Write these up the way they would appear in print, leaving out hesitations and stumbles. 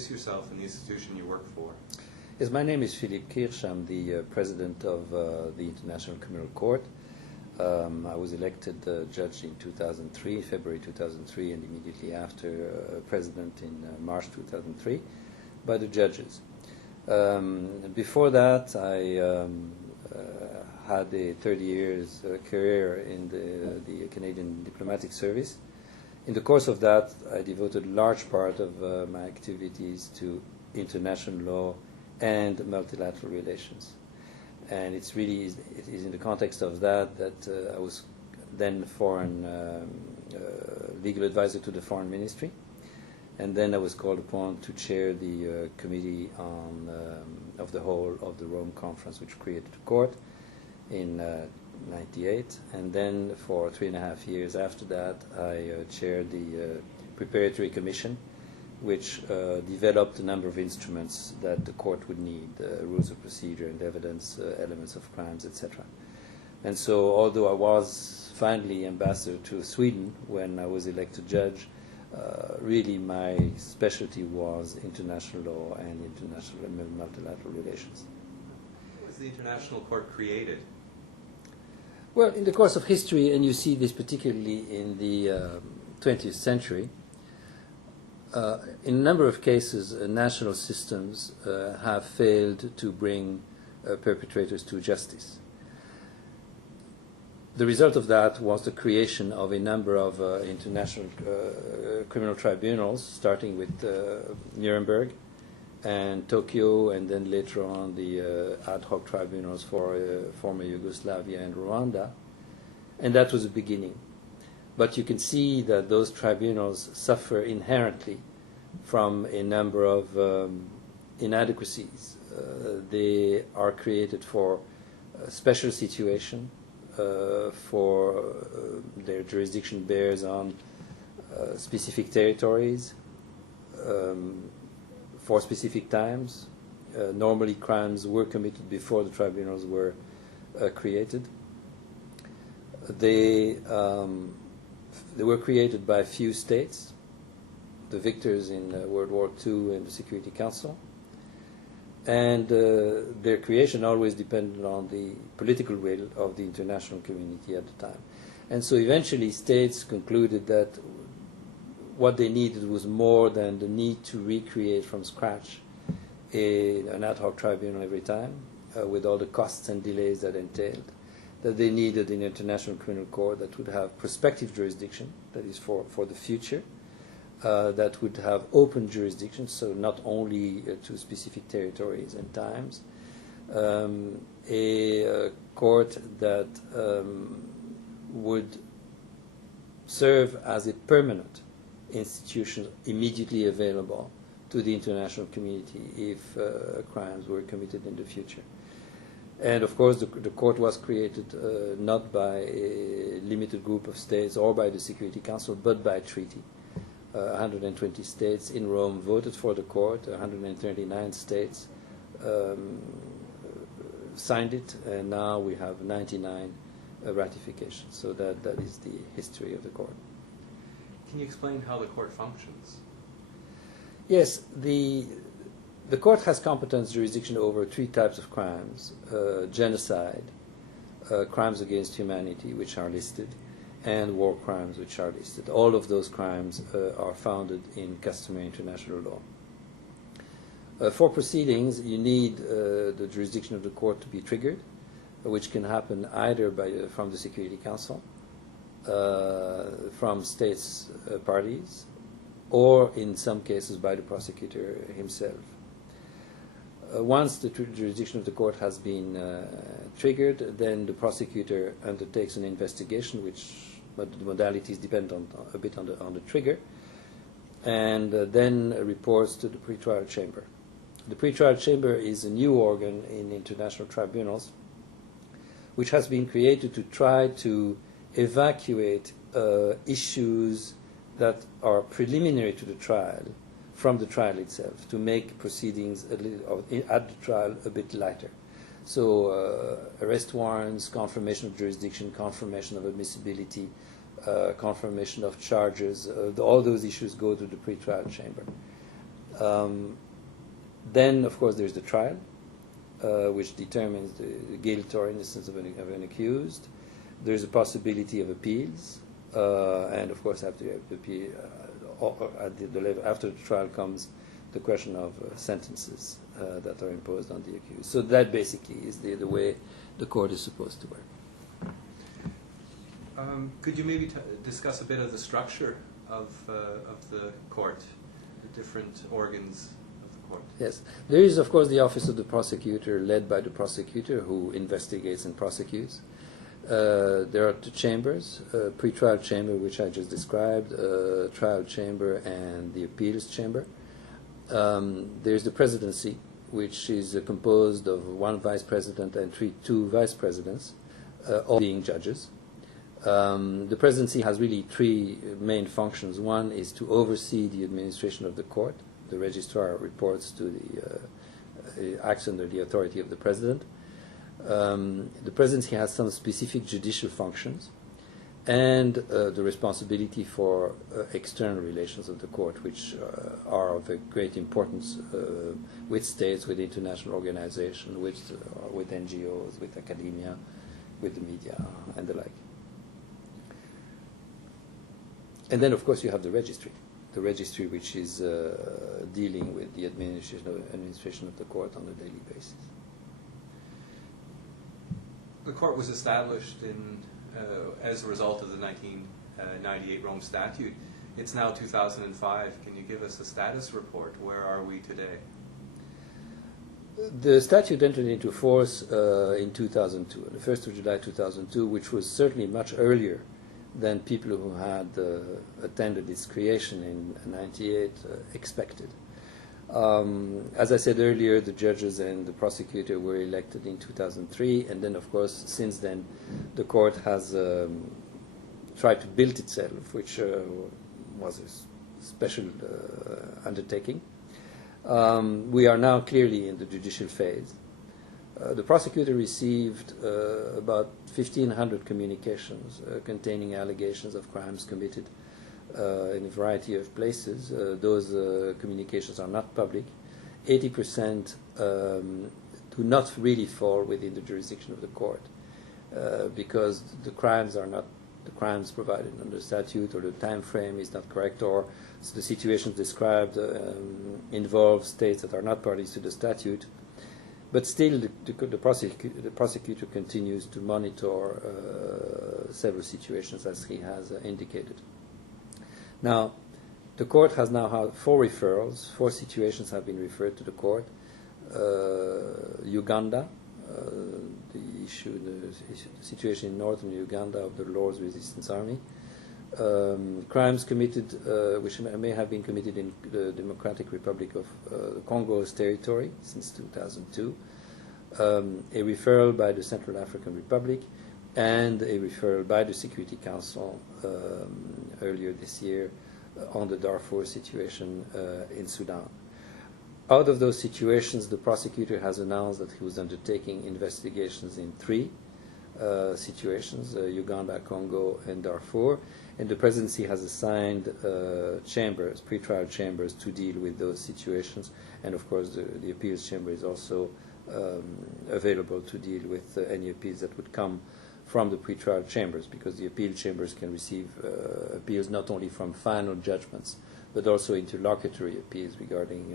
introduce yourself and the institution you work for? Yes, my name is Philippe Kirsch. I'm the president of the International Criminal Court. I was elected judge in 2003, February 2003, and immediately after president in March 2003 by the judges. Before that, I had a 30 years career in the Canadian Diplomatic Service. In the course of that, I devoted a large part of my activities to international law and multilateral relations. And it is in the context of that I was then foreign legal advisor to the Foreign Ministry. And then I was called upon to chair the committee of the whole of the Rome Conference, which created the court in 1998. And then for 3.5 years after that, I chaired the Preparatory Commission, which developed a number of instruments that the court would need, rules of procedure and evidence, elements of crimes, etc. And so although I was finally ambassador to Sweden when I was elected judge, really my specialty was international law and international and multilateral relations. When was the International Court created? Well, in the course of history, and you see this particularly in the 20th century, in a number of cases, national systems have failed to bring perpetrators to justice. The result of that was the creation of a number of international criminal tribunals, starting with Nuremberg and Tokyo, and then later on the ad hoc tribunals for former Yugoslavia and Rwanda. And that was the beginning. But you can see that those tribunals suffer inherently from a number of inadequacies. They are created for a special situation, for their jurisdiction bears on specific territories, for specific times. Normally crimes were committed before the tribunals were created. They were created by few states, the victors in World War II and the Security Council. And their creation always depended on the political will of the international community at the time. And so eventually states concluded that what they needed was more than the need to recreate from scratch an ad hoc tribunal every time, with all the costs and delays that entailed. That they needed an international criminal court that would have prospective jurisdiction, that is for the future, that would have open jurisdiction, so not only to specific territories and times, a court that would serve as a permanent institution immediately available to the international community if crimes were committed in the future. And of course, the court was created not by a limited group of states or by the Security Council, but by treaty. 120 states in Rome voted for the court, 139 states signed it, and now we have 99 ratifications. So that is the history of the court. Can you explain how the court functions? Yes, the court has competence jurisdiction over 3 types of crimes: genocide, crimes against humanity, which are listed, and war crimes, which are listed. All of those crimes are founded in customary international law. For proceedings, you need the jurisdiction of the court to be triggered, which can happen either from the Security Council, from states parties, or in some cases by the prosecutor himself. Once the jurisdiction of the court has been triggered, then the prosecutor undertakes an investigation, but the modalities depend a bit on the trigger, and then reports to the pretrial chamber. The pretrial chamber is a new organ in international tribunals, which has been created to try to evacuate issues that are preliminary to the trial from the trial itself, to make proceedings at the trial a bit lighter. So arrest warrants, confirmation of jurisdiction, confirmation of admissibility, confirmation of charges, all those issues go to the pretrial chamber. Then, of course, there's the trial, which determines the guilt or innocence of an accused. There's a possibility of appeals, and of course, after the level after the trial comes the question of sentences that are imposed on the accused. So that basically is the way the court is supposed to work. Could you maybe discuss a bit of the structure of the court, the different organs of the court? Yes. There is, of course, the Office of the Prosecutor, led by the prosecutor, who investigates and prosecutes. There are two chambers, pre-trial chamber, which I just described, trial chamber, and the appeals chamber. There's the presidency, which is composed of one vice president and two vice presidents, all being judges. The presidency has really three main functions. One is to oversee the administration of the court. The registrar reports to acts under the authority of the president. The presidency has some specific judicial functions, and the responsibility for external relations of the court, which are of a great importance with states, with international organizations, with NGOs, with academia, with the media, and the like. And then, of course, you have the registry which is dealing with the administration of the court on a daily basis. The court was established as a result of the 1998 Rome Statute. It's now 2005. Can you give us a status report? Where are we today? The statute entered into force in 2002, on the 1st of July 2002, which was certainly much earlier than people who had attended its creation in 1998 expected. As I said earlier, the judges and the prosecutor were elected in 2003, and then, of course, since then, the court has tried to build itself, which was a special undertaking. We are now clearly in the judicial phase. The prosecutor received about 1,500 communications containing allegations of crimes committed in a variety of places. Those communications are not public. 80% do not really fall within the jurisdiction of the court because the crimes are not the crimes provided under the statute, or the time frame is not correct, or the situations described involve states that are not parties to the statute. But still, the prosecutor continues to monitor several situations, as he has indicated. Now, the court has now had 4 referrals. 4 situations have been referred to the court. Uganda, the situation in northern Uganda of the Lord's Resistance Army. Crimes committed, which may have been committed in the Democratic Republic of Congo's territory since 2002. A referral by the Central African Republic, and a referral by the Security Council earlier this year on the Darfur situation in Sudan. Out of those situations, the prosecutor has announced that he was undertaking investigations in 3 situations, Uganda, Congo, and Darfur, and the presidency has assigned chambers, pretrial chambers, to deal with those situations, and of course the appeals chamber is also available to deal with any appeals that would come from the pretrial chambers, because the appeal chambers can receive appeals not only from final judgments, but also interlocutory appeals regarding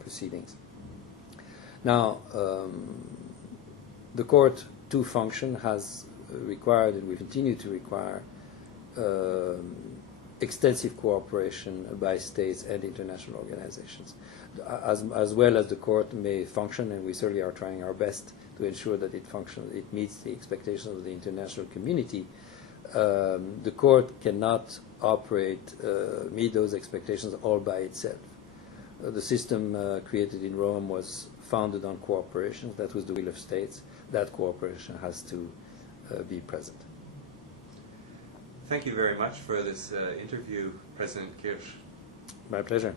proceedings. Now, the court, to function, has required and will continue to require extensive cooperation by states and international organizations. As well as the court may function, and we certainly are trying our best to ensure that it functions, it meets the expectations of the international community, the court cannot meet those expectations all by itself. The system created in Rome was founded on cooperation. That was the will of states. That cooperation has to be present. Thank you very much for this interview, President Kirsch. My pleasure.